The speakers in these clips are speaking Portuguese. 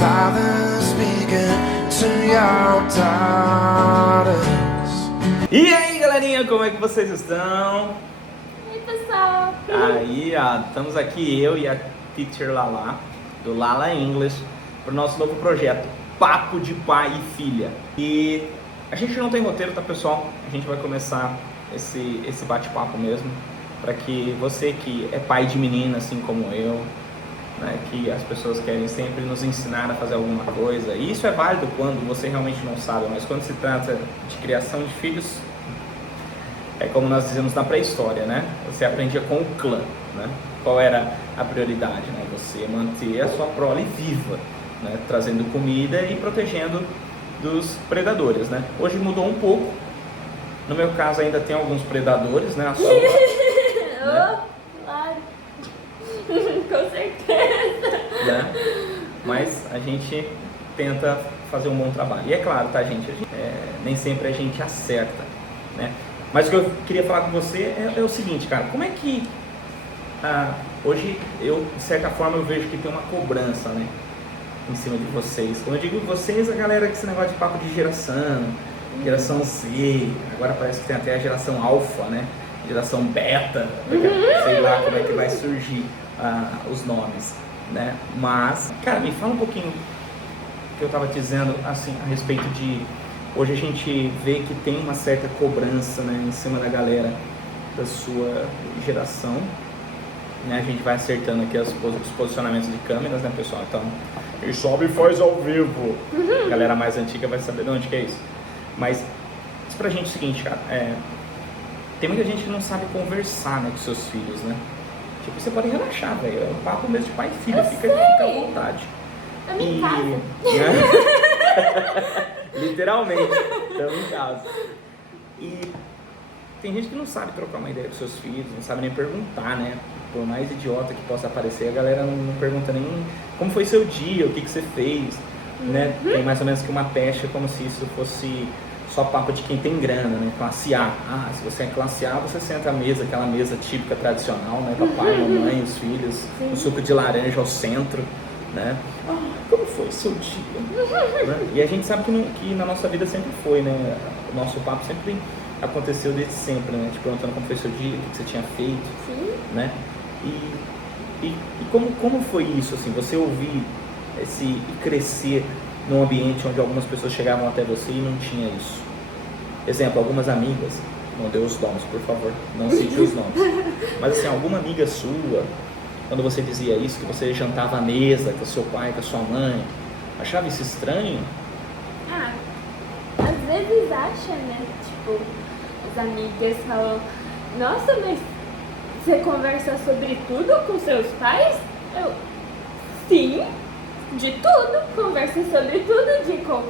fathers speaking to your daughters. E aí, galerinha, como é que vocês estão? E aí, pessoal? Aí, ó, estamos aqui eu e a Teacher Lala, do Lala English, para o nosso novo projeto, Papo de Pai e Filha. E a gente não tem roteiro, tá, pessoal? A gente vai começar esse bate-papo mesmo, para que você que é pai de menina, assim como eu, né, que as pessoas querem sempre nos ensinar a fazer alguma coisa, e isso é válido quando você realmente não sabe, mas quando se trata de criação de filhos, é como nós dizemos na pré-história, né? Você aprendia com o clã, né? Qual era a prioridade, né? Você manter a sua prole viva, né? Trazendo comida e protegendo dos predadores, né? Hoje mudou um pouco. No meu caso ainda tem alguns predadores, né? A sopa, né? Oh, claro. Com certeza. Né? Mas a gente tenta fazer um bom trabalho. E é claro, tá, gente? Nem sempre a gente acerta, né? Mas o que eu queria falar com você é o seguinte, cara. Como é que hoje eu, de certa forma, eu vejo que tem uma cobrança, né, em cima de vocês. Quando eu digo vocês, a galera que esse negócio de papo de geração Z, agora parece que tem até a geração alfa, né? Geração beta, sei lá como é que vai surgir os nomes, né? Mas, cara, me fala um pouquinho que eu tava te dizendo, assim, a respeito de... Hoje a gente vê que tem uma certa cobrança, né, em cima da galera da sua geração, né? A gente vai acertando aqui os posicionamentos de câmeras, né, pessoal? Então, quem sobe faz ao vivo. A galera mais antiga vai saber de onde que é isso. Mas, diz pra gente o seguinte, cara, tem muita gente que não sabe conversar, né, com seus filhos, né? Tipo, você pode relaxar, velho. É um papo mesmo de pai e filha, fica à vontade. Eu me em casa. Literalmente, estamos em casa. E tem gente que não sabe trocar uma ideia com seus filhos, não sabe nem perguntar, né? Por mais idiota que possa parecer, a galera não pergunta nem como foi seu dia, o que você fez, né? Tem mais ou menos que uma pecha, como se isso fosse só papo de quem tem grana, né? Classe A. Se você é classe A, você senta à mesa, aquela mesa típica tradicional, né? Papai, mamãe, os filhos, o suco de laranja ao centro, né? Como foi o seu dia? Né? E a gente sabe que na nossa vida sempre foi, né? O nosso papo sempre aconteceu desde sempre, né? Te perguntando como foi o seu dia, o que você tinha feito, né? E como foi isso, assim? Você ouvir e crescer num ambiente onde algumas pessoas chegavam até você e não tinha isso. Exemplo, algumas amigas, não dê os nomes, por favor, não cite os nomes. Mas assim, alguma amiga sua, quando você dizia isso, que você jantava à mesa com o seu pai, com a sua mãe, achava isso estranho? Às vezes acha, né? Tipo, as amigas falam, nossa, mas você conversa sobre tudo com seus pais? Eu, sim, de tudo, conversa sobre tudo,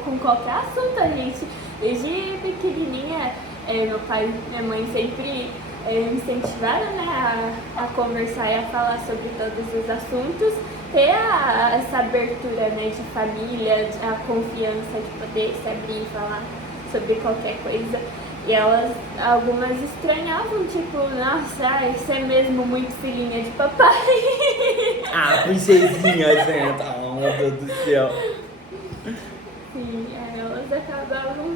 com qualquer assunto, a gente. Desde pequenininha, meu pai e minha mãe sempre me incentivaram, né, a conversar e a falar sobre todos os assuntos, ter essa abertura, né, de família, a confiança de poder se abrir e falar sobre qualquer coisa. E algumas estranhavam, tipo, nossa, você é mesmo muito filhinha de papai. Princesinha, gente, meu Deus do céu. Sim, elas acabavam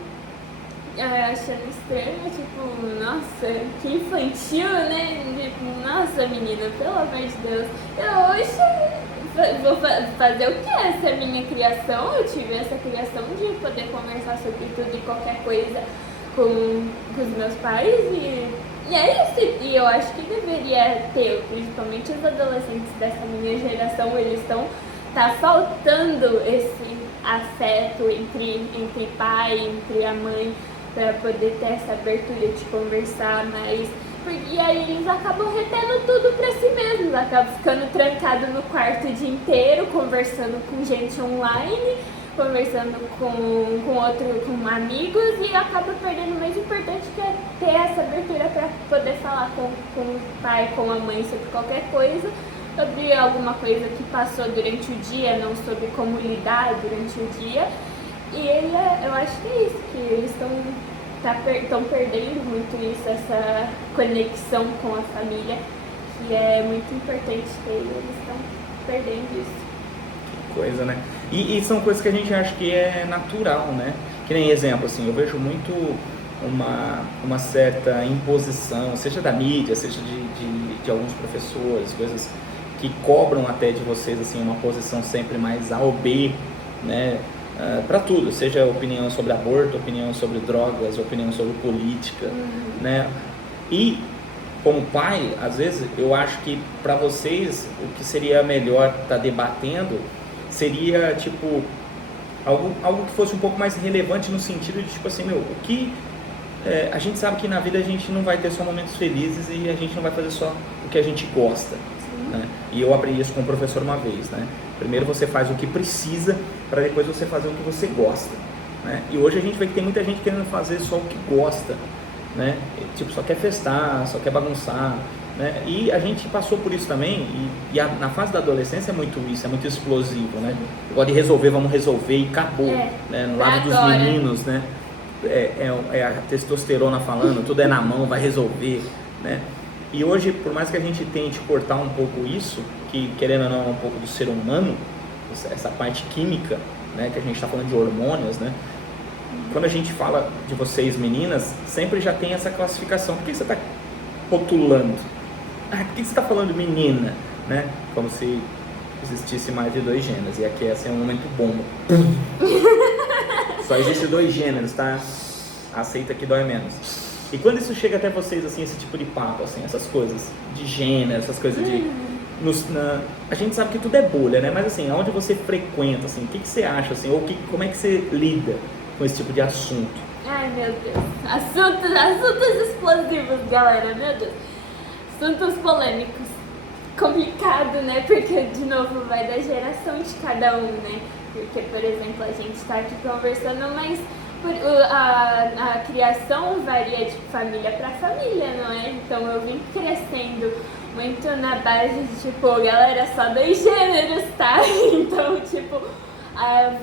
achando estranho, tipo, nossa, que infantil, né? Tipo, nossa, menina, pelo amor de Deus. Eu hoje vou fazer o que? Essa é a minha criação. Eu tive essa criação de poder conversar sobre tudo e qualquer coisa com os meus pais e é isso. E eu acho que deveria ter, principalmente os adolescentes dessa minha geração, tá faltando esse afeto entre pai, entre a mãe, para poder ter essa abertura de conversar mais. E aí eles acabam retendo tudo pra si mesmos, acabam ficando trancados no quarto o dia inteiro, conversando com gente online, conversando com amigos, e acaba perdendo o mais importante, que é ter essa abertura para poder falar com o pai, com a mãe sobre qualquer coisa, sobre alguma coisa que passou durante o dia, não sobre como lidar durante o dia. E eu acho que é isso, que eles estão perdendo muito isso, essa conexão com a família, que é muito importante ter, e eles estão perdendo isso. Que coisa, né? E são coisas que a gente acha que é natural, né? Que nem exemplo, assim, eu vejo muito uma certa imposição, seja da mídia, seja de alguns professores, coisas que cobram até de vocês, assim, uma posição sempre mais A ou B, né? Para tudo, seja opinião sobre aborto, opinião sobre drogas, opinião sobre política, né? E como pai, às vezes eu acho que para vocês o que seria melhor estar debatendo seria tipo algo que fosse um pouco mais relevante no sentido de tipo assim, o que a gente sabe que na vida a gente não vai ter só momentos felizes e a gente não vai fazer só o que a gente gosta, né? E eu aprendi isso com um professor uma vez, né? Primeiro você faz o que precisa para depois você fazer o que você gosta, né? E hoje a gente vê que tem muita gente querendo fazer só o que gosta, né? Tipo, só quer festar, só quer bagunçar, né? E a gente passou por isso também na fase da adolescência é muito isso, é muito explosivo, né? Eu gosto de resolver, vamos resolver e acabou, né? No lado dos meninos, né? É a testosterona falando, tudo é na mão, vai resolver, né? E hoje, por mais que a gente tente cortar um pouco isso, que querendo ou não é um pouco do ser humano, essa parte química, né? Que a gente está falando de hormônios, né? Quando a gente fala de vocês meninas, sempre já tem essa classificação. Por que você está rotulando? Por que você está falando menina? Né? Como se existisse mais de 2 gêneros. E aqui esse é um momento bomba. Só existe 2 gêneros, tá? Aceita que dói menos. E quando isso chega até vocês, assim, esse tipo de papo, assim, essas coisas de gênero, essas coisas de... a gente sabe que tudo é bolha, né? Mas assim, aonde você frequenta, assim, o que você acha, assim, ou como é que você lida com esse tipo de assunto? Ai, meu Deus. Assuntos explosivos, galera, meu Deus. Assuntos polêmicos. Complicado, né? Porque, de novo, vai da geração de cada um, né? Porque, por exemplo, a gente está aqui conversando, mas a criação varia de família para família, não é? Então, eu vim crescendo muito na base de, tipo, galera, só 2 gêneros, tá? Então, tipo...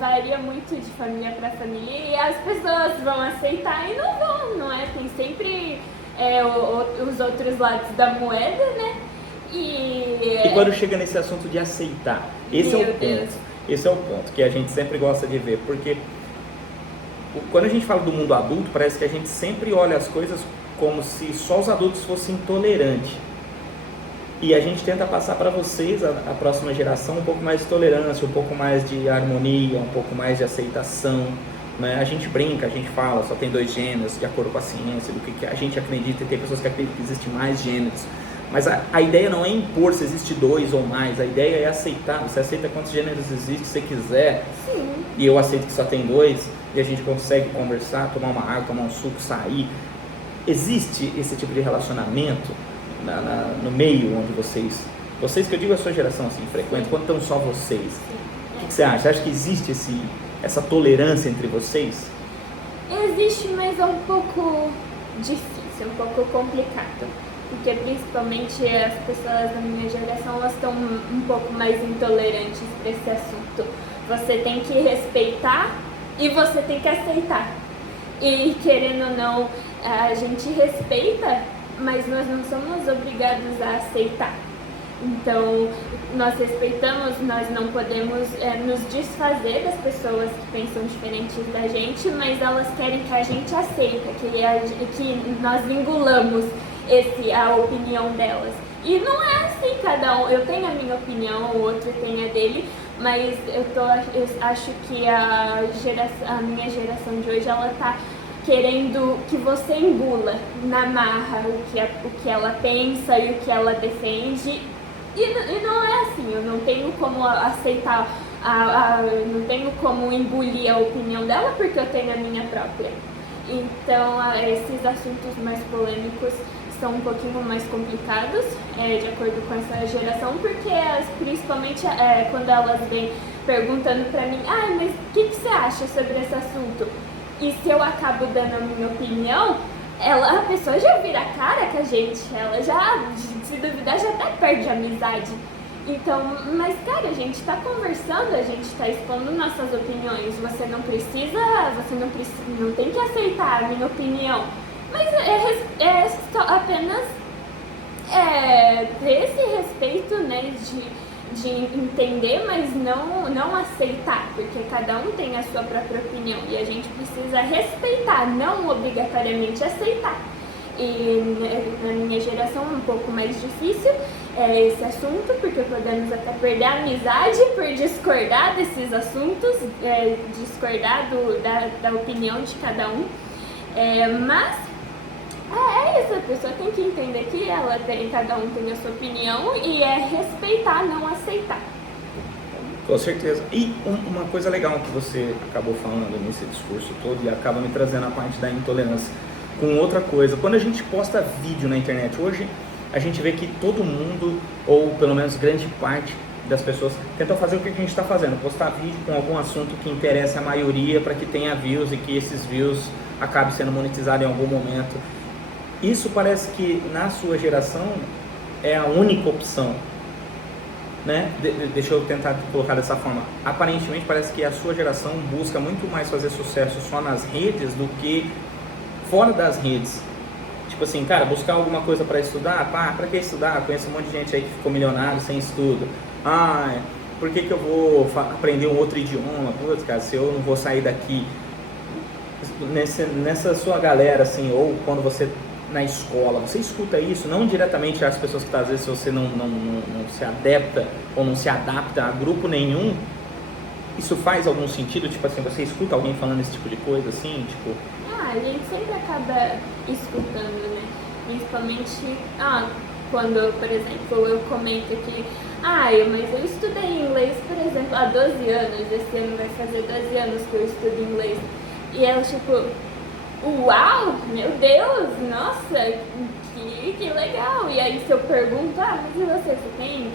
varia muito de família para família e as pessoas vão aceitar e não vão, não é? Tem sempre os outros lados da moeda, né? E quando chega nesse assunto de aceitar, esse é o ponto. Esse é o ponto que a gente sempre gosta de ver, porque quando a gente fala do mundo adulto, parece que a gente sempre olha as coisas como se só os adultos fossem intolerantes. E a gente tenta passar para vocês, a próxima geração, um pouco mais de tolerância, um pouco mais de harmonia, um pouco mais de aceitação, né? A gente brinca, a gente fala, só tem 2 gêneros, de acordo com a ciência, do que a gente acredita, e tem pessoas que acreditam que existem mais gêneros. Mas a ideia não é impor se existe 2 ou mais, a ideia é aceitar. Você aceita quantos gêneros existem, se você quiser. Sim. E eu aceito que só tem 2, e a gente consegue conversar, tomar uma água, tomar um suco, sair. Existe esse tipo de relacionamento no meio onde vocês que eu digo a sua geração assim, frequentam, quando estão só vocês, o que você acha? Você acha que existe essa tolerância entre vocês? Existe, mas é um pouco difícil, um pouco complicado, porque principalmente as pessoas da minha geração, elas estão um pouco mais intolerantes para esse assunto. Você tem que respeitar e você tem que aceitar, e querendo ou não, a gente respeita, mas nós não somos obrigados a aceitar. Então, nós respeitamos, nós não podemos nos desfazer das pessoas que pensam diferente da gente, mas elas querem que a gente aceita, que nós engolamos a opinião delas. E não é assim, cada um. Eu tenho a minha opinião, o outro tem a dele, mas eu acho que a minha geração de hoje, ela tá querendo que você engula na marra o que ela pensa e o que ela defende, e não é assim. Eu não tenho como aceitar, não tenho como engolir a opinião dela, porque eu tenho a minha própria. Então, esses assuntos mais polêmicos são um pouquinho mais complicados, de acordo com essa geração, porque principalmente quando elas vêm perguntando pra mim, mas o que você acha sobre esse assunto? E se eu acabo dando a minha opinião, a pessoa já vira a cara com a gente, ela já, se duvidar, já até perde a amizade. Então, mas cara, a gente tá conversando, a gente tá expondo nossas opiniões, você não tem que aceitar a minha opinião, mas apenas ter esse respeito, né, de entender, mas não aceitar, porque cada um tem a sua própria opinião e a gente precisa respeitar, não obrigatoriamente aceitar. E na minha geração é um pouco mais difícil esse assunto, porque podemos até perder a amizade por discordar desses assuntos, discordar da opinião de cada um. Mas é isso, a pessoa tem que entender que cada um tem a sua opinião e respeitar, não aceitar. Com certeza. E uma coisa legal que você acabou falando nesse discurso todo e acaba me trazendo a parte da intolerância com outra coisa. Quando a gente posta vídeo na internet hoje, a gente vê que todo mundo, ou pelo menos grande parte das pessoas, tentam fazer o que a gente está fazendo, postar vídeo com algum assunto que interesse a maioria para que tenha views e que esses views acabem sendo monetizados em algum momento. Isso parece que na sua geração é a única opção, né? Deixa eu tentar colocar dessa forma. Aparentemente parece que a sua geração busca muito mais fazer sucesso só nas redes do que fora das redes. Tipo assim, cara, buscar alguma coisa para estudar, pra que estudar? Conheço um monte de gente aí que ficou milionário sem estudo. Por que eu vou aprender um outro idioma? Putz, cara, se eu não vou sair daqui. Nessa sua galera, assim, ou quando você na escola, você escuta isso, não diretamente as pessoas que às vezes você não se adapta ou não se adapta a grupo nenhum, isso faz algum sentido? Tipo assim, você escuta alguém falando esse tipo de coisa, assim, tipo... A gente sempre acaba escutando, né? Principalmente quando, por exemplo, eu comento que mas eu estudei inglês, por exemplo, há 12 anos, esse ano vai fazer 12 anos que eu estudo inglês. E ela tipo, uau, meu Deus, nossa, que legal. E aí se eu pergunto, mas e você tem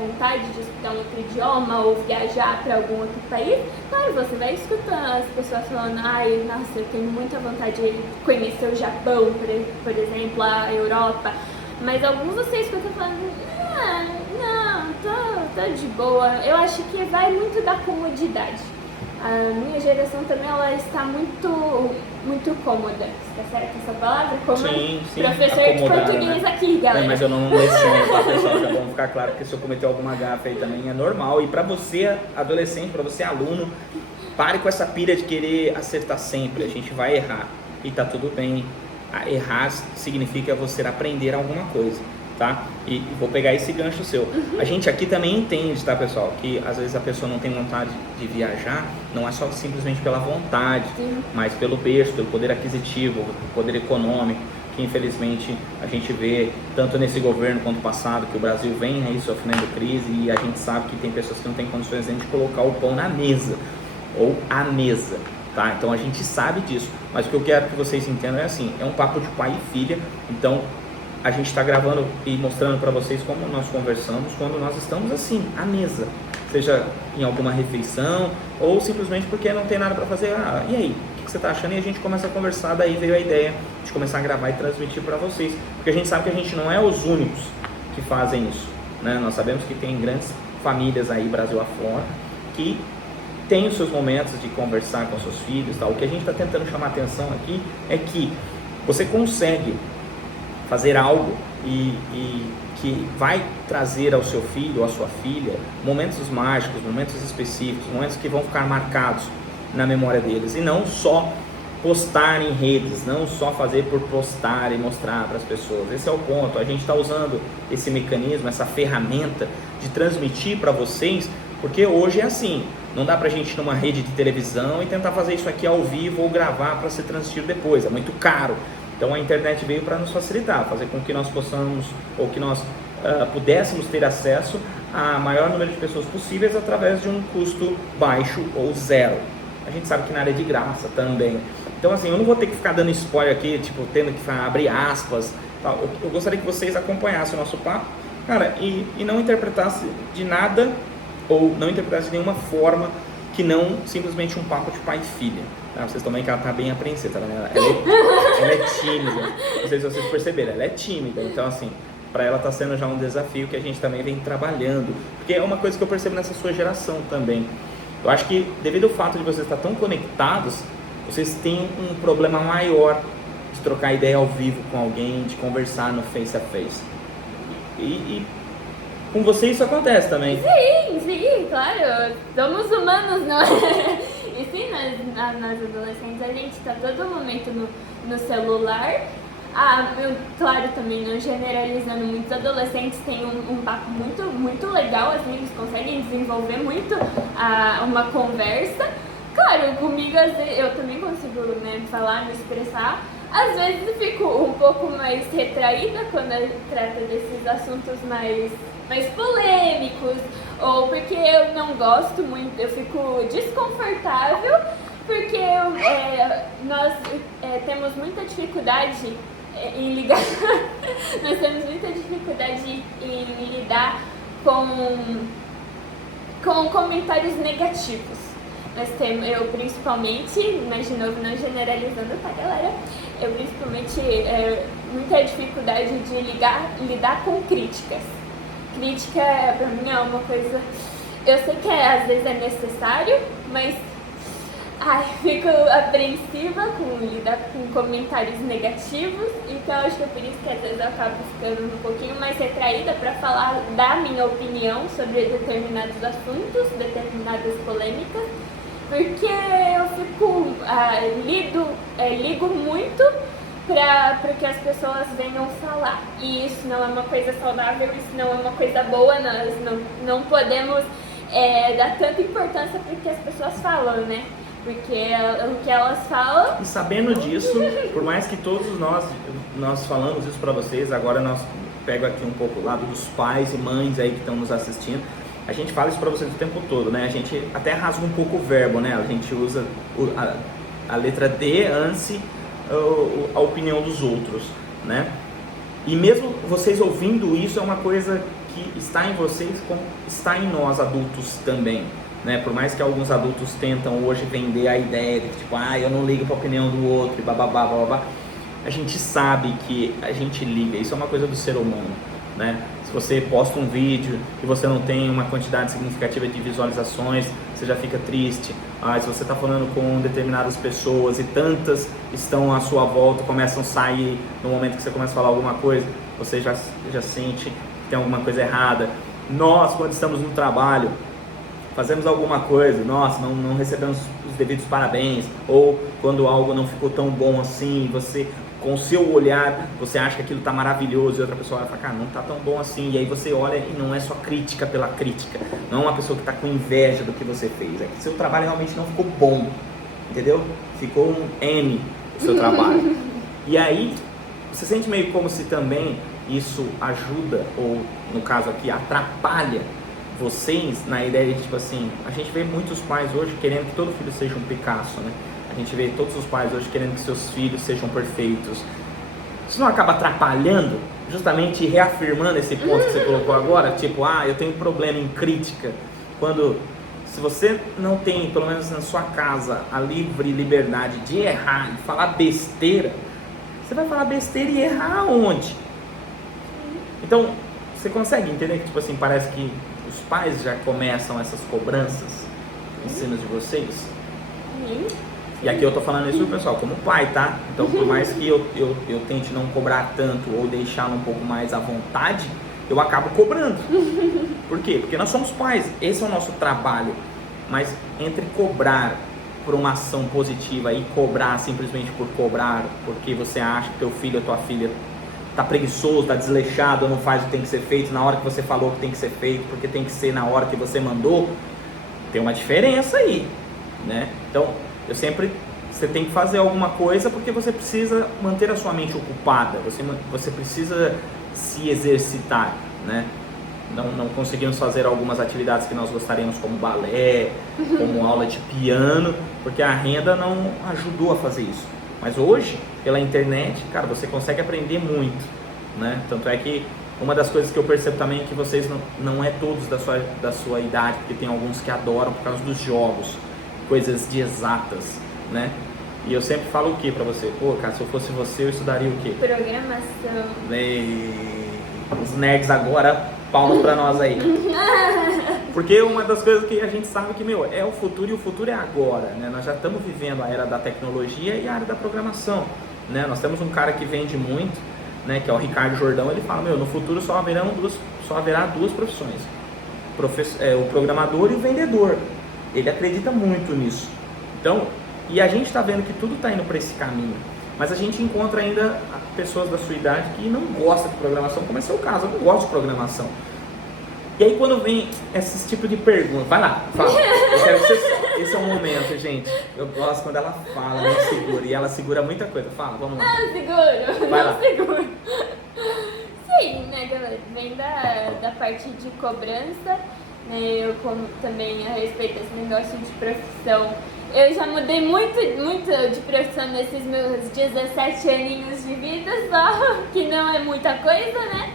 vontade de estudar um outro idioma ou viajar para algum outro país? Claro, você vai escutando as pessoas falando, nossa, eu tenho muita vontade de conhecer o Japão, por exemplo, a Europa. Mas alguns você escuta falando, não, tô de boa. Eu acho que vai muito da comodidade. A minha geração também, ela está muito cômoda. Está certo essa palavra? Cômoda? Sim, professor de português, né? Aqui, galera. Mas eu não leciono, tá, pessoal? Já vamos ficar claro que se eu cometer alguma gafe aí também é normal. E pra você, adolescente, pra você, aluno, pare com essa pilha de querer acertar sempre. A gente vai errar e tá tudo bem. Errar significa você aprender alguma coisa, tá? E vou pegar esse gancho seu. A gente aqui também entende, tá, pessoal? Que às vezes a pessoa não tem vontade de viajar, não é só simplesmente pela vontade, mas pelo berço, pelo poder aquisitivo, poder econômico, que infelizmente a gente vê tanto nesse governo quanto passado, que o Brasil vem aí sofrendo crise e a gente sabe que tem pessoas que não têm condições nem de colocar o pão na mesa, ou a mesa. Tá? Então a gente sabe disso, mas o que eu quero que vocês entendam é assim, é um papo de pai e filha, então a gente está gravando e mostrando para vocês como nós conversamos quando nós estamos assim, à mesa, seja em alguma refeição ou simplesmente porque não tem nada para fazer, e aí, o que você está achando? E a gente começa a conversar, daí veio a ideia de começar a gravar e transmitir para vocês, porque a gente sabe que a gente não é os únicos que fazem isso, né? Nós sabemos que tem grandes famílias aí, Brasil afora, que tem os seus momentos de conversar com seus filhos, tal. O que a gente está tentando chamar a atenção aqui é que você consegue fazer algo e que vai trazer ao seu filho ou à sua filha momentos mágicos, momentos específicos, momentos que vão ficar marcados na memória deles, e não só postar em redes, não só fazer por postar e mostrar para as pessoas. Esse é o ponto. A gente está usando esse mecanismo, essa ferramenta de transmitir para vocês, porque hoje é assim. Não dá pra gente ir numa rede de televisão e tentar fazer isso aqui ao vivo ou gravar para ser transmitido depois, é muito caro. Então a internet veio para nos facilitar, fazer com que nós possamos, ou que nós pudéssemos ter acesso a maior número de pessoas possíveis através de um custo baixo ou zero. A gente sabe que na área de graça também. Então assim, eu não vou ter que ficar dando spoiler aqui, tipo, tendo que abrir aspas, tal. Eu gostaria que vocês acompanhassem o nosso papo, cara, e não interpretassem de nada, ou não interpretasse de nenhuma forma que não simplesmente um papo de pai e filha. Tá? Vocês também que ela tá bem apreensiva, né? Ela é tímida. Não sei se vocês perceberam, ela é tímida. Então, assim, para ela tá sendo já um desafio que a gente também vem trabalhando. Porque é uma coisa que eu percebo nessa sua geração também. Eu acho que devido ao fato de vocês estar tão conectados, vocês têm um problema maior de trocar ideia ao vivo com alguém, de conversar no face a face. E com você isso acontece também. Sim, claro. Somos humanos, não é? E sim, nós adolescentes, a gente está todo momento no celular. Claro, também não generalizando, muitos adolescentes têm um papo muito legal, assim, eles conseguem desenvolver muito uma conversa. Claro, comigo às vezes, eu também consigo, né, falar, me expressar. Às vezes eu fico um pouco mais retraída quando trata desses assuntos mais polêmicos, ou porque eu não gosto muito, eu fico desconfortável, porque nós temos muita dificuldade em ligar, nós temos muita dificuldade em lidar com comentários negativos. Eu principalmente, mas de novo não generalizando, tá galera? Eu principalmente muita dificuldade de lidar com críticas. Crítica pra mim é uma coisa, eu sei que às vezes é necessário, mas fico apreensiva com lidar com comentários negativos, então acho que é por isso que às vezes eu acabo ficando um pouquinho mais retraída para falar da minha opinião sobre determinados assuntos, determinadas polêmicas, porque eu fico, ligo muito para que as pessoas venham falar, e isso não é uma coisa saudável, isso não é uma coisa boa, nós não podemos dar tanta importância para o que as pessoas falam, né? Porque o que elas falam... E sabendo disso, por mais que todos nós falamos isso para vocês, agora nós pego aqui um pouco o lado dos pais e mães aí que estão nos assistindo, a gente fala isso para vocês o tempo todo, né? A gente até rasga um pouco o verbo, né? A gente usa a letra D antes a opinião dos outros, né? E mesmo vocês ouvindo isso, é uma coisa que está em vocês como está em nós adultos também. Né? Por mais que alguns adultos tentam hoje vender a ideia de que, tipo, eu não ligo para a opinião do outro e bababá, a gente sabe que a gente liga, isso é uma coisa do ser humano, né? Se você posta um vídeo e você não tem uma quantidade significativa de visualizações, você já fica triste. Se você está falando com determinadas pessoas e tantas estão à sua volta, começam a sair no momento que você começa a falar alguma coisa, você já sente que tem alguma coisa errada. Nós, quando estamos no trabalho, fazemos alguma coisa, nossa, não recebemos os devidos parabéns, ou quando algo não ficou tão bom assim, você, com o seu olhar, você acha que aquilo está maravilhoso e outra pessoa vai falar, cara, não está tão bom assim, e aí você olha e não é só crítica pela crítica, não é uma pessoa que está com inveja do que você fez, é que seu trabalho realmente não ficou bom, entendeu? Ficou um N o seu trabalho. E aí, você sente meio como se também isso ajuda, ou no caso aqui, atrapalha vocês na ideia de, tipo assim, a gente vê muitos pais hoje querendo que todo filho seja um Picasso, né? A gente vê todos os pais hoje querendo que seus filhos sejam perfeitos. Isso não acaba atrapalhando, justamente reafirmando esse ponto que você colocou agora? Tipo, eu tenho problema em crítica. Quando, se você não tem, pelo menos na sua casa, a livre liberdade de errar e falar besteira, você vai falar besteira e errar aonde? Então, você consegue entender que, tipo assim, parece que os pais já começam essas cobranças em cima de vocês? E aqui eu tô falando isso, pessoal, como pai, tá? Então, por mais que eu tente não cobrar tanto ou deixar um pouco mais à vontade, eu acabo cobrando. Por quê? Porque nós somos pais, esse é o nosso trabalho. Mas entre cobrar por uma ação positiva e cobrar simplesmente por cobrar, porque você acha que teu filho ou tua filha tá preguiçoso, tá desleixado, não faz o que tem que ser feito na hora que você falou que tem que ser feito, porque tem que ser na hora que você mandou, tem uma diferença aí, né? Então, você tem que fazer alguma coisa porque você precisa manter a sua mente ocupada, você precisa se exercitar, né? Não conseguimos fazer algumas atividades que nós gostaríamos, como balé, como aula de piano, porque a renda não ajudou a fazer isso. Mas hoje, pela internet, cara, você consegue aprender muito, né? Tanto é que uma das coisas que eu percebo também é que vocês não é todos da sua idade, porque tem alguns que adoram por causa dos jogos, coisas de exatas, né? E eu sempre falo o que pra você? Pô, cara, se eu fosse você, eu estudaria o quê? Programação. Os nerds agora, palmas pra nós aí. Porque uma das coisas que a gente sabe que, é o futuro e o futuro é agora, né? Nós já estamos vivendo a era da tecnologia e a era da programação, né? Nós temos um cara que vende muito, né? Que é o Ricardo Jordão, ele fala, no futuro só haverão só haverá duas profissões, o programador e o vendedor. Ele acredita muito nisso. Então, e a gente está vendo que tudo está indo para esse caminho, mas a gente encontra ainda pessoas da sua idade que não gostam de programação, como é seu caso, eu não gosto de programação. E aí quando vem esse tipo de pergunta, vai lá, fala. Eu quero que você, esse é um momento, gente. Eu gosto quando ela fala, não segura, e ela segura muita coisa. Fala, vamos lá. Não, seguro, Vai não lá. seguro. Sim, né, galera? Vem da parte de cobrança, né? Eu como também a respeito desse negócio de profissão. Eu já mudei muito de profissão nesses meus 17 aninhos de vida só, que não é muita coisa, né?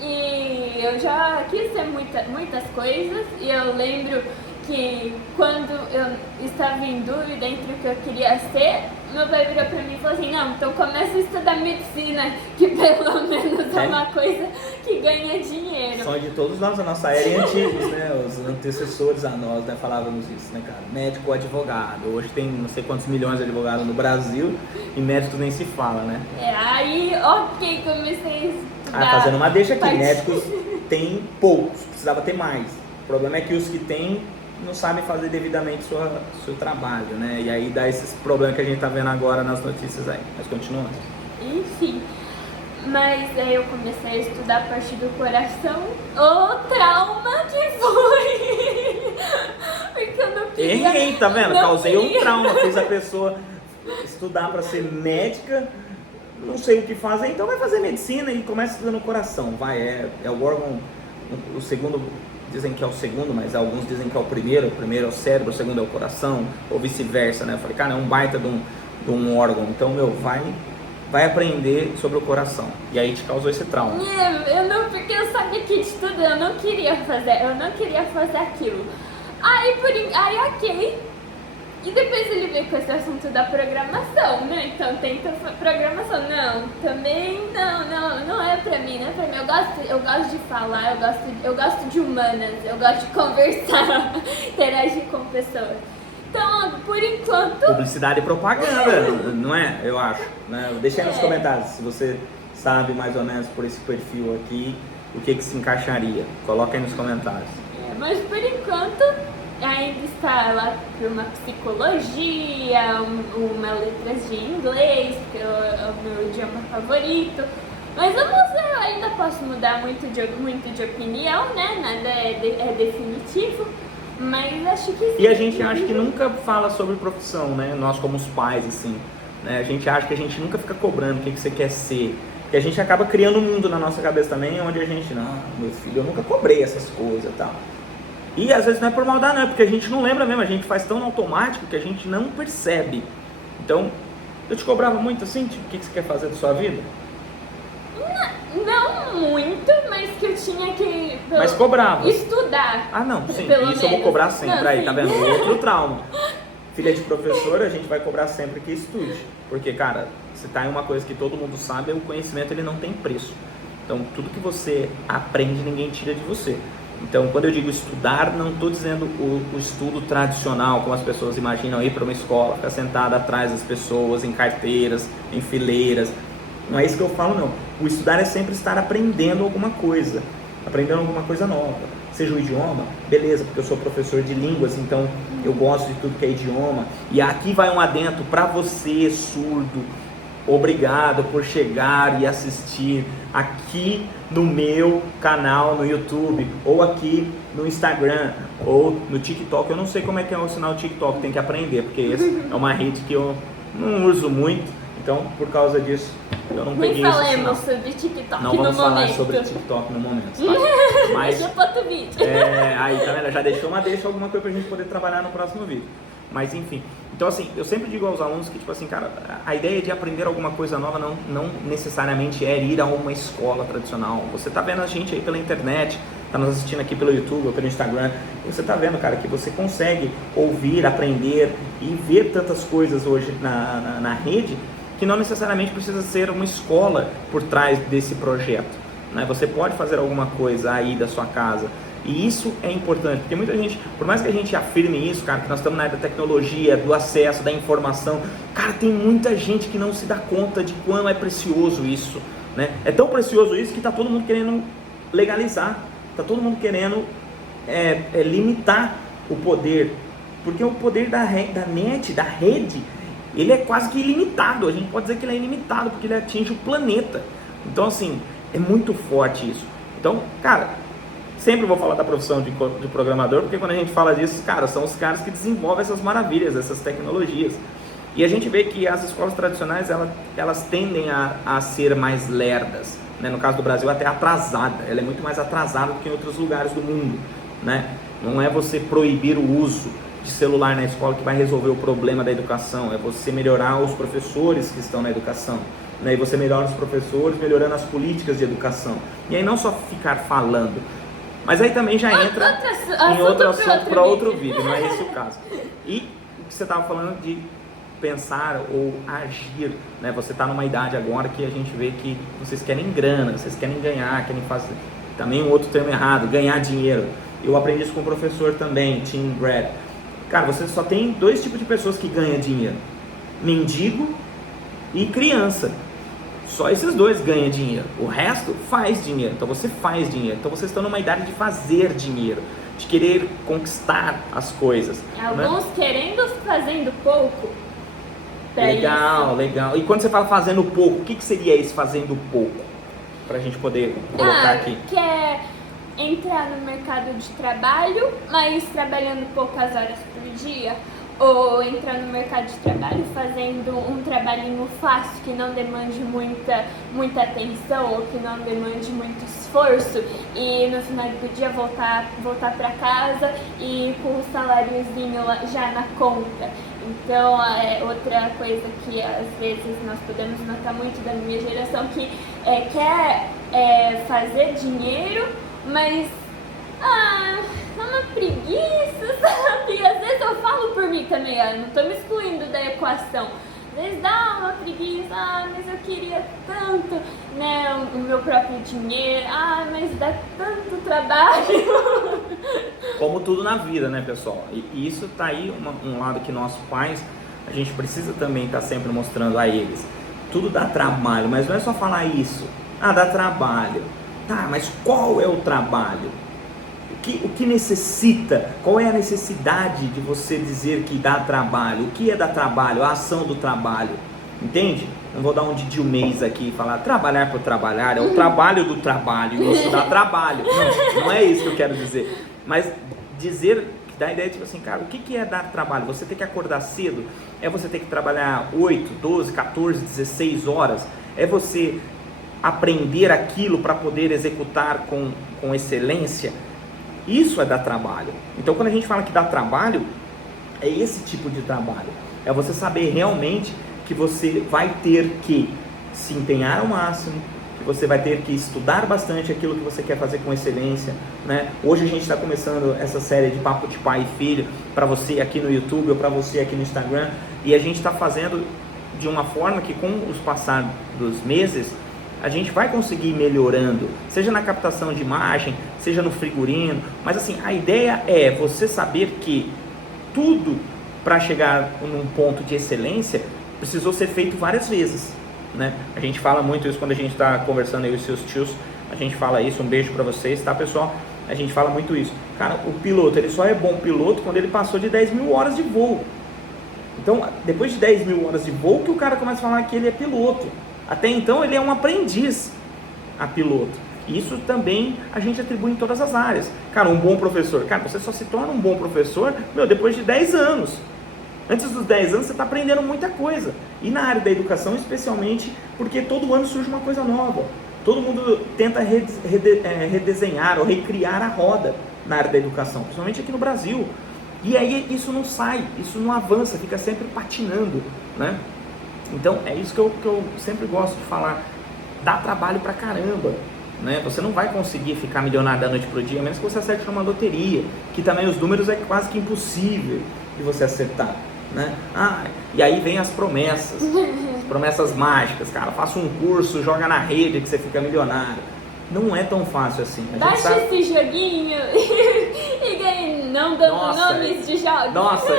E eu já quis ser muitas coisas, e eu lembro que quando eu estava em dúvida entre o que eu queria ser, meu pai virou pra mim e falou assim, não, então começa a estudar medicina, que pelo menos é uma coisa que ganha dinheiro. Sonho de todos nós, a nossa era e antigos, né? Os antecessores a nós, né? Falávamos isso, né, cara? Médico ou advogado. Hoje tem não sei quantos milhões de advogados no Brasil e médicos nem se fala, né? Aí, ok, comecei a estudar. Fazendo uma deixa aqui, médicos tem poucos, precisava ter mais. O problema é que os que tem não sabem fazer devidamente seu trabalho, né? E aí dá esses problemas que a gente tá vendo agora nas notícias aí. Mas continuando. Enfim, mas aí eu comecei a estudar a partir do coração. O trauma que foi! Porque eu não queria... Errei, tá vendo? não Causei queria. um trauma, fiz a pessoa estudar para ser médica, não sei o que fazer, então vai fazer medicina e começa estudando o coração. Vai, é o órgão, o segundo... Dizem que é o segundo, mas alguns dizem que é o primeiro é o cérebro, o segundo é o coração, ou vice-versa, né? Eu falei, cara, é um baita de um órgão, então, vai aprender sobre o coração. E aí te causou esse trauma. Porque eu sabia que de tudo eu não queria fazer aquilo. Aí ok. E depois ele veio com esse assunto da programação, né? Então tenta programação. Não, também não é pra mim, não é pra mim. Eu gosto de falar, eu gosto de humanas, eu gosto de conversar, interagir com pessoas. Então, por enquanto... Publicidade e propaganda, não é? Eu acho, né? Deixa aí nos comentários se você sabe mais ou menos por esse perfil aqui o que se encaixaria. Coloca aí nos comentários. Mas por enquanto... ainda está lá por uma psicologia, uma letras de inglês, que é o meu idioma favorito. Mas eu não sei, eu ainda posso mudar muito de opinião, né? Nada é definitivo, mas acho que sim. E a gente acha que nunca fala sobre profissão, né? Nós como os pais, assim, né? A gente acha que a gente nunca fica cobrando o que você quer ser. Porque a gente acaba criando um mundo na nossa cabeça também, onde a gente, não, meu filho, eu nunca cobrei essas coisas e tal. E às vezes não é por maldade, não, é porque a gente não lembra mesmo, a gente faz tão automático que a gente não percebe. Então, eu te cobrava muito assim, tipo, o que você quer fazer da sua vida? Não muito, mas que eu tinha que Mas cobrava. estudar. Ah, não, sim, Pelo isso eu vou menos. cobrar sempre. Não, Aí, sim. tá vendo? Outro trauma. Filha de professora, a gente vai cobrar sempre que estude. Porque, cara, se tá em uma coisa que todo mundo sabe, o conhecimento ele não tem preço. Então, tudo que você aprende, ninguém tira de você. Então, quando eu digo estudar, não estou dizendo o estudo tradicional, como as pessoas imaginam, ir para uma escola, ficar sentado atrás das pessoas, em carteiras, em fileiras. Não é isso que eu falo, não. O estudar é sempre estar aprendendo alguma coisa nova. Seja o idioma, beleza, porque eu sou professor de línguas, então eu gosto de tudo que é idioma. E aqui vai um adendo para você, surdo. Obrigado por chegar e assistir aqui no meu canal no YouTube, ou aqui no Instagram, ou no TikTok. Eu não sei como é que é o sinal do TikTok, tem que aprender, porque esse é uma rede que eu não uso muito, então por causa disso eu não peguei esse sinal. Nem falemos sobre TikTok Não no vamos falar momento. sobre TikTok no momento, tá? Mas, Deixa para outro vídeo. aí, tá vendo? Já deixou alguma coisa pra gente poder trabalhar no próximo vídeo. Mas enfim, então assim, eu sempre digo aos alunos que tipo assim, cara, a ideia de aprender alguma coisa nova não necessariamente é ir a uma escola tradicional. Você tá vendo a gente aí pela internet, tá nos assistindo aqui pelo YouTube ou pelo Instagram, e você tá vendo, cara, que você consegue ouvir, aprender e ver tantas coisas hoje na rede, que não necessariamente precisa ser uma escola por trás desse projeto, né? Você pode fazer alguma coisa aí da sua casa. E isso é importante, porque muita gente, por mais que a gente afirme isso, cara, que nós estamos na área da tecnologia, do acesso, da informação, cara, tem muita gente que não se dá conta de quão é precioso isso, né? É tão precioso isso que tá todo mundo querendo legalizar, tá todo mundo querendo limitar o poder, porque o poder da net, da rede, ele é quase que ilimitado. A gente pode dizer que ele é ilimitado, porque ele atinge o planeta. Então assim, é muito forte isso. Então, cara, sempre vou falar da profissão de programador, porque quando a gente fala disso, cara, são os caras que desenvolvem essas maravilhas, essas tecnologias. E a gente vê que as escolas tradicionais, elas tendem a ser mais lerdas, né? No caso do Brasil, até atrasada. Ela é muito mais atrasada do que em outros lugares do mundo, né? Não é você proibir o uso de celular na escola que vai resolver o problema da educação, é você melhorar os professores que estão na educação, né? E você melhora os professores melhorando as políticas de educação. E aí não só ficar falando, mas aí também já entra em outro assunto para outro vídeo, não é esse o caso. E o que você estava falando de pensar ou agir, né? Você está numa idade agora que a gente vê que vocês querem grana, vocês querem ganhar, querem fazer, também um outro termo errado, ganhar dinheiro. Eu aprendi isso com o professor também, Tim Brad. Cara, você só tem 2 tipos de pessoas que ganham dinheiro: mendigo e criança. Só esses 2 ganham dinheiro. O resto faz dinheiro. Então você faz dinheiro. Então vocês estão numa idade de fazer dinheiro, de querer conquistar as coisas. Alguns, né, querendo, fazendo pouco. Legal, legal. E quando você fala fazendo pouco, o que seria esse fazendo pouco? Pra gente poder colocar aqui. Que é entrar no mercado de trabalho, mas trabalhando poucas horas por dia. Ou entrar no mercado de trabalho fazendo um trabalhinho fácil, que não demande muita atenção, ou que não demande muito esforço, e no final do dia voltar para casa e com o saláriozinho já na conta. Então, outra coisa que às vezes nós podemos notar muito da minha geração, que quer fazer dinheiro, mas é uma preguiça, sabe? Às vezes eu falo por mim também, não tô me excluindo da equação. Às vezes dá uma preguiça, mas eu queria tanto, né, o meu próprio dinheiro, mas dá tanto trabalho. Como tudo na vida, né, pessoal? E isso tá aí um lado que nós pais, a gente precisa também estar sempre mostrando a eles. Tudo dá trabalho, mas não é só falar isso. Dá trabalho. Tá, mas qual é o trabalho? O que necessita? Qual é a necessidade de você dizer que dá trabalho? O que é dar trabalho? A ação do trabalho. Entende? Não vou dar um de mês aqui e falar trabalhar por trabalhar, é o trabalho do trabalho, e isso dá trabalho. Não é isso que eu quero dizer. Mas dizer, que dá a ideia de tipo assim, cara, o que é dar trabalho? Você tem que acordar cedo? É você ter que trabalhar 8, 12, 14, 16 horas? É você aprender aquilo para poder executar com excelência? Isso é dar trabalho. Então quando a gente fala que dá trabalho, é esse tipo de trabalho. É você saber realmente que você vai ter que se empenhar ao máximo, que você vai ter que estudar bastante aquilo que você quer fazer com excelência, né? Hoje a gente está começando essa série de Papo de Pai e Filho para você aqui no YouTube ou para você aqui no Instagram, e a gente está fazendo de uma forma que com os passar dos meses a gente vai conseguir ir melhorando, seja na captação de imagem, seja no figurino, mas assim, a ideia é você saber que tudo para chegar num ponto de excelência precisou ser feito várias vezes, né? A gente fala muito isso quando a gente está conversando aí com os seus tios, a gente fala isso, um beijo para vocês, tá, pessoal? A gente fala muito isso. Cara, o piloto, ele só é bom piloto quando ele passou de 10 mil horas de voo. Então, depois de 10 mil horas de voo que o cara começa a falar que ele é piloto. Até então ele é um aprendiz a piloto. Isso também a gente atribui em todas as áreas. Cara, um bom professor. Cara, você só se torna um bom professor, depois de 10 anos. Antes dos 10 anos você está aprendendo muita coisa. E na área da educação especialmente, porque todo ano surge uma coisa nova. Todo mundo tenta redesenhar ou recriar a roda na área da educação, principalmente aqui no Brasil. E aí isso não sai, isso não avança, fica sempre patinando, né? Então é isso que eu sempre gosto de falar. Dá trabalho pra caramba, né? Você não vai conseguir ficar milionário da noite pro dia, a menos que você acerte numa loteria, que também os números é quase que impossível de você acertar, né? E aí vem as promessas mágicas, cara. Faça um curso, joga na rede que você fica milionário. Não é tão fácil assim. Baixa esse joguinho e ganhe, não dando nomes de jogos. Nossa,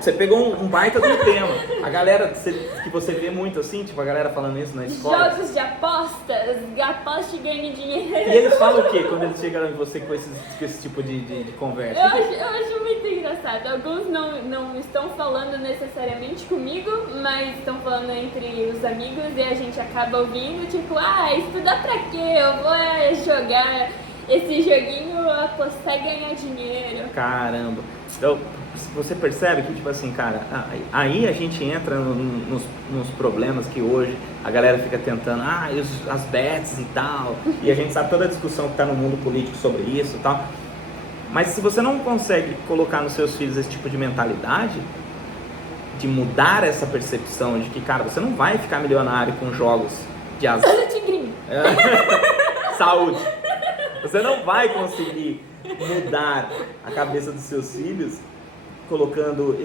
Você pegou um baita do tema. A galera, que você vê muito assim, tipo a galera falando isso na escola. Jogos de apostas, aposte e ganhe dinheiro. E eles falam o quê quando eles chegam em você com esse tipo de conversa? Eu acho muito engraçado. Alguns não estão falando necessariamente comigo, mas estão falando entre os amigos e a gente acaba ouvindo, tipo, estudar pra quê? Eu vou jogar esse joguinho, apostar e ganhar dinheiro. Caramba. Então, você percebe que, tipo assim, cara, aí a gente entra nos problemas que hoje a galera fica tentando, as bets e tal, e a gente sabe toda a discussão que está no mundo político sobre isso e tal. Mas se você não consegue colocar nos seus filhos esse tipo de mentalidade, de mudar essa percepção de que, cara, você não vai ficar milionário com jogos de azar. Olha o tigrinho. Saúde. Você não vai conseguir mudar a cabeça dos seus filhos colocando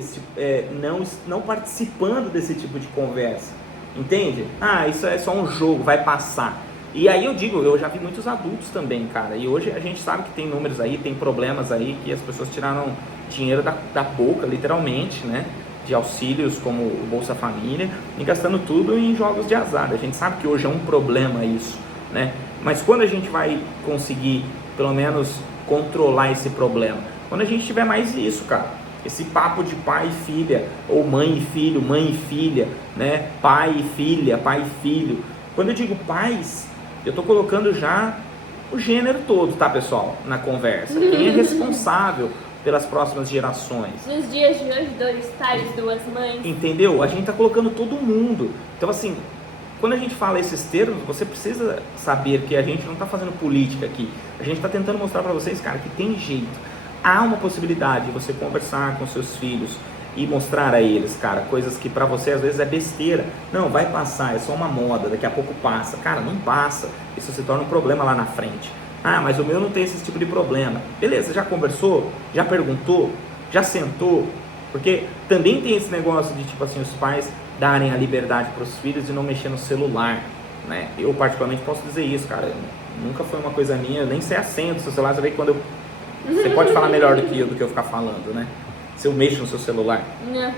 não participando desse tipo de conversa, entende? Isso é só um jogo, vai passar. E aí eu já vi muitos adultos também, cara, e hoje a gente sabe que tem números aí, tem problemas aí que as pessoas tiraram dinheiro da boca, literalmente, né? De auxílios como o Bolsa Família e gastando tudo em jogos de azar. A gente sabe que hoje é um problema isso, né? Mas quando a gente vai conseguir, pelo menos, controlar esse problema? Quando a gente tiver mais isso, cara. Esse papo de pai e filha, ou mãe e filho, mãe e filha, né? Pai e filha, pai e filho. Quando eu digo pais, eu tô colocando já o gênero todo, tá, pessoal? Na conversa. Quem é responsável pelas próximas gerações? Nos dias de hoje, 2 pais, 2 mães. Entendeu? A gente tá colocando todo mundo. Então, assim, quando a gente fala esses termos, você precisa saber que a gente não está fazendo política aqui. A gente está tentando mostrar para vocês, cara, que tem jeito. Há uma possibilidade de você conversar com seus filhos e mostrar a eles, cara, coisas que para você às vezes é besteira. Não, vai passar, é só uma moda, daqui a pouco passa. Cara, não passa. Isso se torna um problema lá na frente. Mas o meu não tem esse tipo de problema. Beleza, já conversou? Já perguntou? Já sentou? Porque também tem esse negócio de, tipo assim, os pais darem a liberdade para os filhos de não mexer no celular, né? Eu particularmente posso dizer isso, cara, nunca foi uma coisa minha, eu nem sei a senha do seu celular, você vê que quando você pode falar melhor do que eu ficar falando, né? Se eu mexo no seu celular. Não.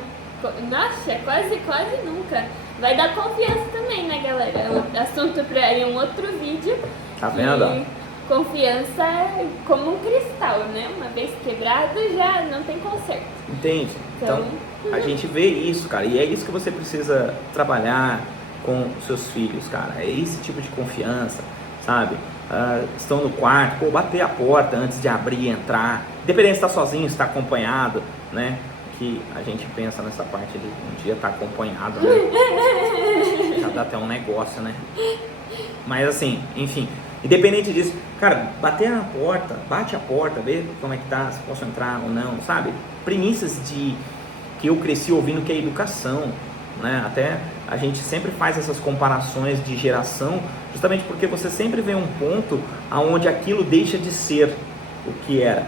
Nossa, quase nunca. Vai dar confiança também, né, galera? É um assunto para ir um outro vídeo. Tá vendo? Confiança é como um cristal, né? Uma vez quebrado já não tem conserto. Entende? Então, a gente vê isso, cara, e é isso que você precisa trabalhar com os seus filhos, cara. É esse tipo de confiança, sabe? Estão no quarto, bater a porta antes de abrir e entrar. Independente se está sozinho, se está acompanhado, né? Que a gente pensa nessa parte de um dia estar acompanhado, né? Já dá até um negócio, né? Mas assim, enfim, independente disso, cara, bate a porta, vê como é que tá, se posso entrar ou não, sabe? Premissas que eu cresci ouvindo, que é educação, né? Até a gente sempre faz essas comparações de geração, justamente porque você sempre vê um ponto aonde aquilo deixa de ser o que era.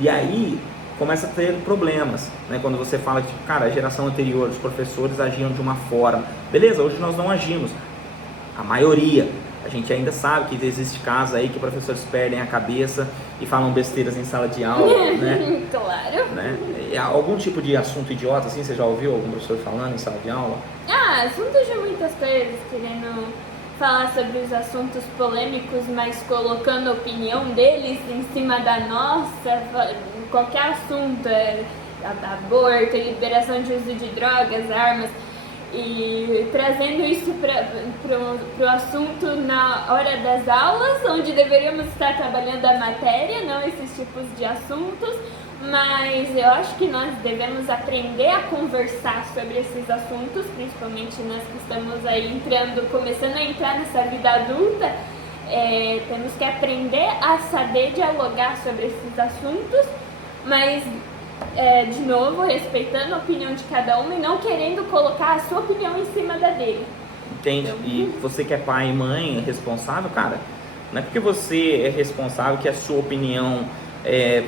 E aí começa a ter problemas, né? Quando você fala que, cara, a geração anterior, os professores agiam de uma forma. Beleza, hoje nós não agimos. A maioria. A gente ainda sabe que existe casos aí que professores perdem a cabeça e falam besteiras em sala de aula, né? Claro. Né? E algum tipo de assunto idiota, assim, você já ouviu algum professor falando em sala de aula? Assuntos de muitas coisas, querendo falar sobre os assuntos polêmicos, mas colocando a opinião deles em cima da nossa, qualquer assunto, aborto, liberação de uso de drogas, armas, e trazendo isso para o assunto na hora das aulas, onde deveríamos estar trabalhando a matéria, não esses tipos de assuntos, mas eu acho que nós devemos aprender a conversar sobre esses assuntos, principalmente nós que estamos aí começando a entrar nessa vida adulta. Temos que aprender a saber dialogar sobre esses assuntos, mas de novo, respeitando a opinião de cada um e não querendo colocar a sua opinião em cima da dele. Entende? Então, E você que é pai e mãe, é responsável, cara, não é porque você é responsável que a sua opinião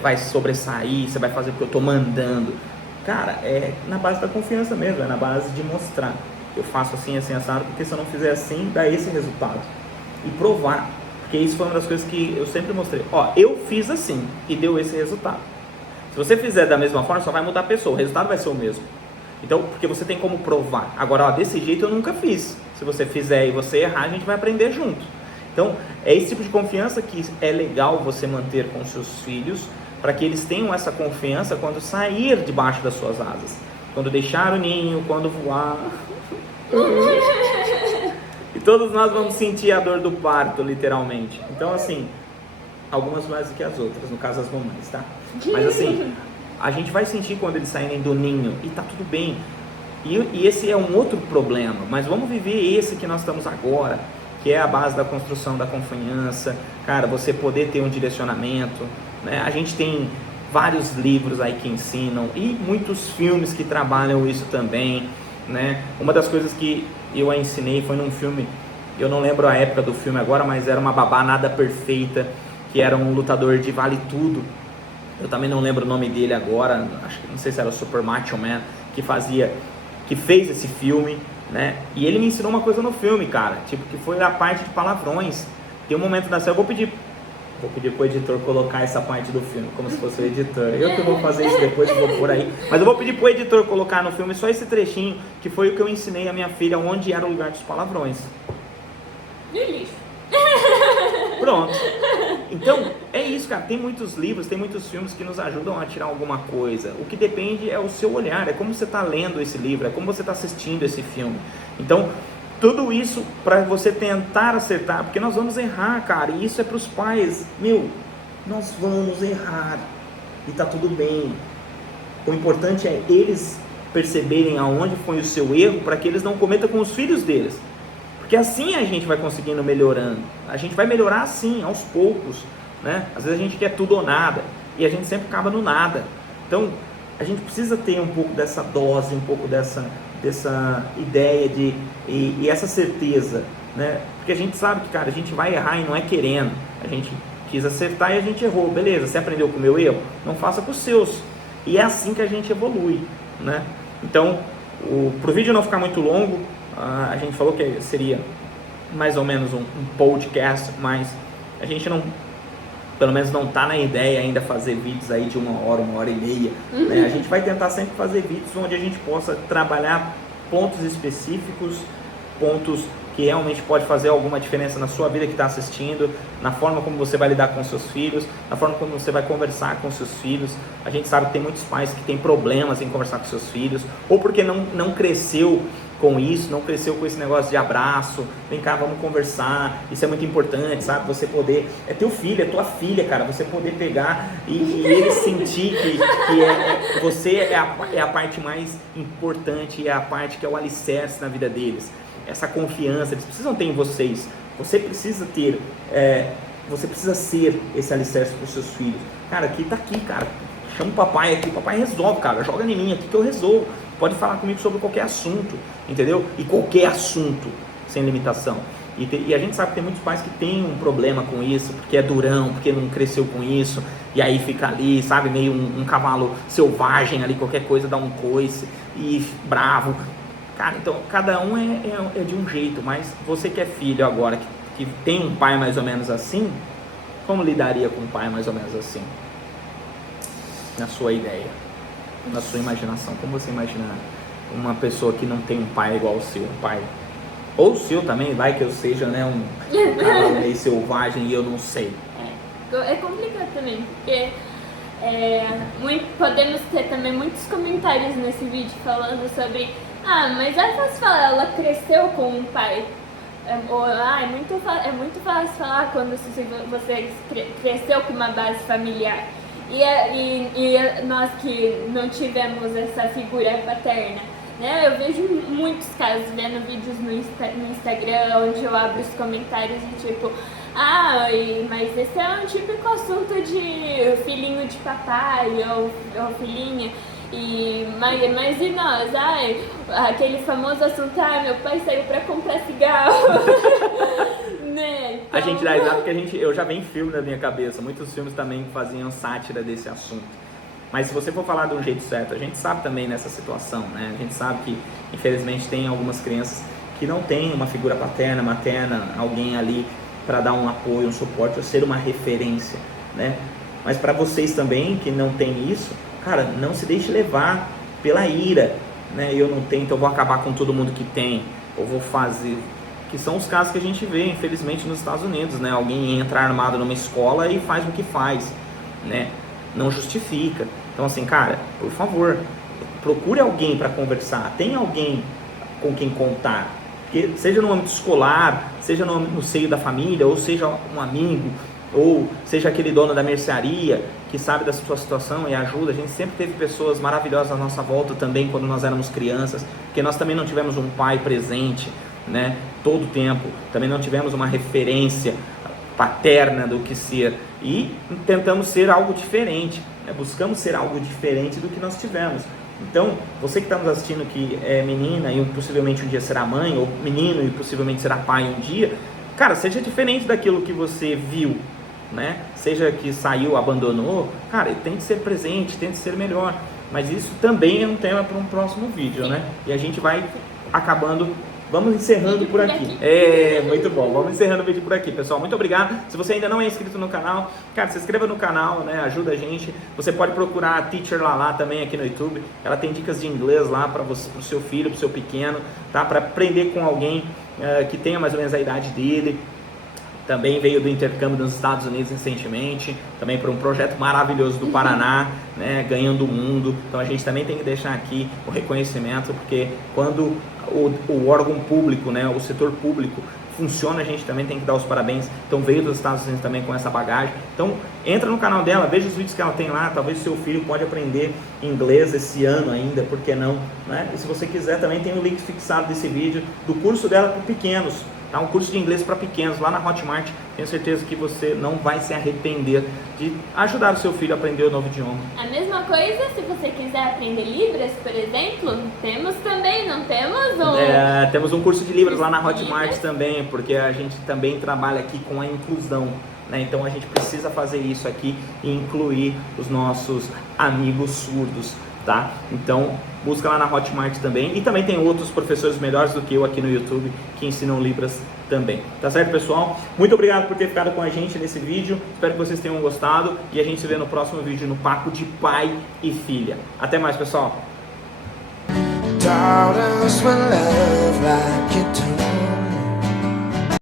vai sobressair, você vai fazer o que eu tô mandando. Cara, é na base da confiança mesmo, é na base de mostrar. Eu faço assim, assim, assado, porque se eu não fizer assim, dá esse resultado. E provar, porque isso foi uma das coisas que eu sempre mostrei. Eu fiz assim e deu esse resultado. Se você fizer da mesma forma, só vai mudar a pessoa, o resultado vai ser o mesmo. Então, porque você tem como provar. Agora, ó, desse jeito eu nunca fiz. Se você fizer e você errar, a gente vai aprender junto. Então, é esse tipo de confiança que é legal você manter com seus filhos, para que eles tenham essa confiança quando sair debaixo das suas asas. Quando deixar o ninho, quando voar. E todos nós vamos sentir a dor do parto, literalmente. Então, assim, algumas mais do que as outras, no caso as mamães, tá? Mas assim, a gente vai sentir quando eles saírem do ninho e tá tudo bem. E esse é um outro problema, mas vamos viver esse que nós estamos agora, que é a base da construção da confiança, cara, você poder ter um direcionamento, né? A gente tem vários livros aí que ensinam e muitos filmes que trabalham isso também, né? Uma das coisas que eu a ensinei foi num filme, eu não lembro a época do filme agora, mas era uma babá nada perfeita, que era um lutador de vale tudo. Eu também não lembro o nome dele agora, não sei se era o Super Macho Man, que fez esse filme, né? E ele me ensinou uma coisa no filme, cara, tipo, que foi a parte de palavrões. Tem um momento da série, eu vou pedir pro editor colocar essa parte do filme, como se fosse o editor. Eu que vou fazer isso depois, vou pôr aí. Mas eu vou pedir pro editor colocar no filme só esse trechinho, que foi o que eu ensinei a minha filha, onde era o lugar dos palavrões. Lixo. Pronto. Então, é isso, cara. Tem muitos livros, tem muitos filmes que nos ajudam a tirar alguma coisa. O que depende é o seu olhar, é como você está lendo esse livro, é como você está assistindo esse filme. Então, tudo isso para você tentar acertar, porque nós vamos errar, cara. E isso é para os pais. Nós vamos errar. E tá tudo bem. O importante é eles perceberem aonde foi o seu erro, para que eles não cometam com os filhos deles. Porque assim a gente vai conseguindo melhorando. A gente vai melhorar assim, aos poucos, né? Às vezes a gente quer tudo ou nada, e a gente sempre acaba no nada. Então, a gente precisa ter um pouco dessa dose, um pouco dessa ideia e essa certeza, né? Porque a gente sabe que, cara, a gente vai errar e não é querendo. A gente quis acertar e a gente errou. Beleza, você aprendeu com o meu erro? Não faça com os seus. E é assim que a gente evolui, né? Então, pro vídeo não ficar muito longo, a gente falou que seria mais ou menos um podcast, mas a gente não, pelo menos não está na ideia ainda fazer vídeos aí de 1 hora e meia, né? A gente vai tentar sempre fazer vídeos onde a gente possa trabalhar pontos específicos, pontos que realmente pode fazer alguma diferença na sua vida que está assistindo, na forma como você vai lidar com seus filhos, na forma como você vai conversar com seus filhos. A gente sabe que tem muitos pais que têm problemas em conversar com seus filhos, ou porque não cresceu com isso, não cresceu com esse negócio de abraço, vem cá, vamos conversar, isso é muito importante, sabe? Você poder, é teu filho, é tua filha, cara, você poder pegar e ele sentir que você é a parte mais importante, é a parte que é o alicerce na vida deles, essa confiança, eles precisam ter em vocês, você precisa ter, você precisa ser esse alicerce para os seus filhos. Cara, aqui tá aqui, cara, chama o papai aqui, o papai resolve, cara, joga em mim aqui que eu resolvo. Pode falar comigo sobre qualquer assunto, entendeu? E qualquer assunto, sem limitação. E a gente sabe que tem muitos pais que têm um problema com isso, porque é durão, porque não cresceu com isso, e aí fica ali, sabe, meio um cavalo selvagem ali, qualquer coisa dá um coice, e bravo. Cara, então, cada um é de um jeito, mas você que é filho agora, que tem um pai mais ou menos assim, como lidaria com um pai mais ou menos assim? Na sua ideia? Na sua imaginação, como você imagina uma pessoa que não tem um pai igual ao seu, um pai, ou o seu também, vai que eu seja, né, um cavalo meio selvagem e eu não sei. É complicado também, porque podemos ter também muitos comentários nesse vídeo falando sobre, mas é fácil falar, ela cresceu com um pai. É muito fácil falar quando você cresceu com uma base familiar. E nós que não tivemos essa figura paterna, né? Eu vejo muitos casos vendo vídeos no Instagram onde eu abro os comentários de tipo, mas esse é um típico assunto de filhinho de papai ou filhinha. Mas e nós? Aquele famoso assunto, meu pai saiu pra comprar cigarro. Né? Então... A gente dá risada porque eu já vi filme na minha cabeça, muitos filmes também faziam sátira desse assunto. Mas se você for falar de um jeito certo, a gente sabe também nessa situação, né? A gente sabe que, infelizmente, tem algumas crianças que não têm uma figura paterna, materna, alguém ali para dar um apoio, um suporte, ou ser uma referência, né? Mas para vocês também, que não tem isso, cara, não se deixe levar pela ira, né, e eu não tenho, então eu vou acabar com todo mundo que tem, ou vou fazer, que são os casos que a gente vê, infelizmente, nos Estados Unidos, né, alguém entra armado numa escola e faz o que faz, né, não justifica. Então assim, cara, por favor, procure alguém para conversar, tem alguém com quem contar, porque seja no âmbito escolar, seja no seio da família, ou seja um amigo, ou seja aquele dono da mercearia que sabe da sua situação e ajuda. A gente sempre teve pessoas maravilhosas à nossa volta também quando nós éramos crianças, porque nós também não tivemos um pai presente, né, todo o tempo, também não tivemos uma referência paterna do que ser, e tentamos ser algo diferente, né, buscamos ser algo diferente do que nós tivemos. Então, você que está nos assistindo que é menina e possivelmente um dia será mãe, ou menino e possivelmente será pai um dia, cara, seja diferente daquilo que você viu, né? Seja que saiu, abandonou, cara, tente ser presente, tente ser melhor. Mas isso também é um tema para um próximo vídeo, né? E a gente vai acabando, vamos encerrando por aqui. É, muito bom, vamos encerrando o vídeo por aqui, pessoal. Muito obrigado. Se você ainda não é inscrito no canal, cara, se inscreva no canal, né? Ajuda a gente. Você pode procurar a Teacher Lala também aqui no YouTube. Ela tem dicas de inglês lá para você, pro seu filho, pro seu pequeno, tá? Para aprender com alguém que tenha mais ou menos a idade dele. Também veio do intercâmbio nos Estados Unidos recentemente, também por um projeto maravilhoso do Paraná, né, ganhando o mundo. Então a gente também tem que deixar aqui o reconhecimento, porque quando o órgão público, né, o setor público funciona, a gente também tem que dar os parabéns. Então veio dos Estados Unidos também com essa bagagem. Então entra no canal dela, veja os vídeos que ela tem lá, talvez seu filho pode aprender inglês esse ano ainda, por que não, né? E se você quiser também tem o link fixado desse vídeo do curso dela para pequenos. Tá, um curso de inglês para pequenos lá na Hotmart. Tenho certeza que você não vai se arrepender de ajudar o seu filho a aprender o novo idioma. A mesma coisa, se você quiser aprender Libras, por exemplo, temos também, não temos? Temos um curso de Libras lá na Hotmart também, porque a gente também trabalha aqui com a inclusão, né? Então a gente precisa fazer isso aqui e incluir os nossos amigos surdos, tá? Então busca lá na Hotmart também, e também tem outros professores melhores do que eu aqui no YouTube que ensinam Libras também, tá certo, pessoal? Muito obrigado por ter ficado com a gente nesse vídeo, espero que vocês tenham gostado e a gente se vê no próximo vídeo no Papo de Pai e Filha. Até mais, pessoal! Daughters will love like you do.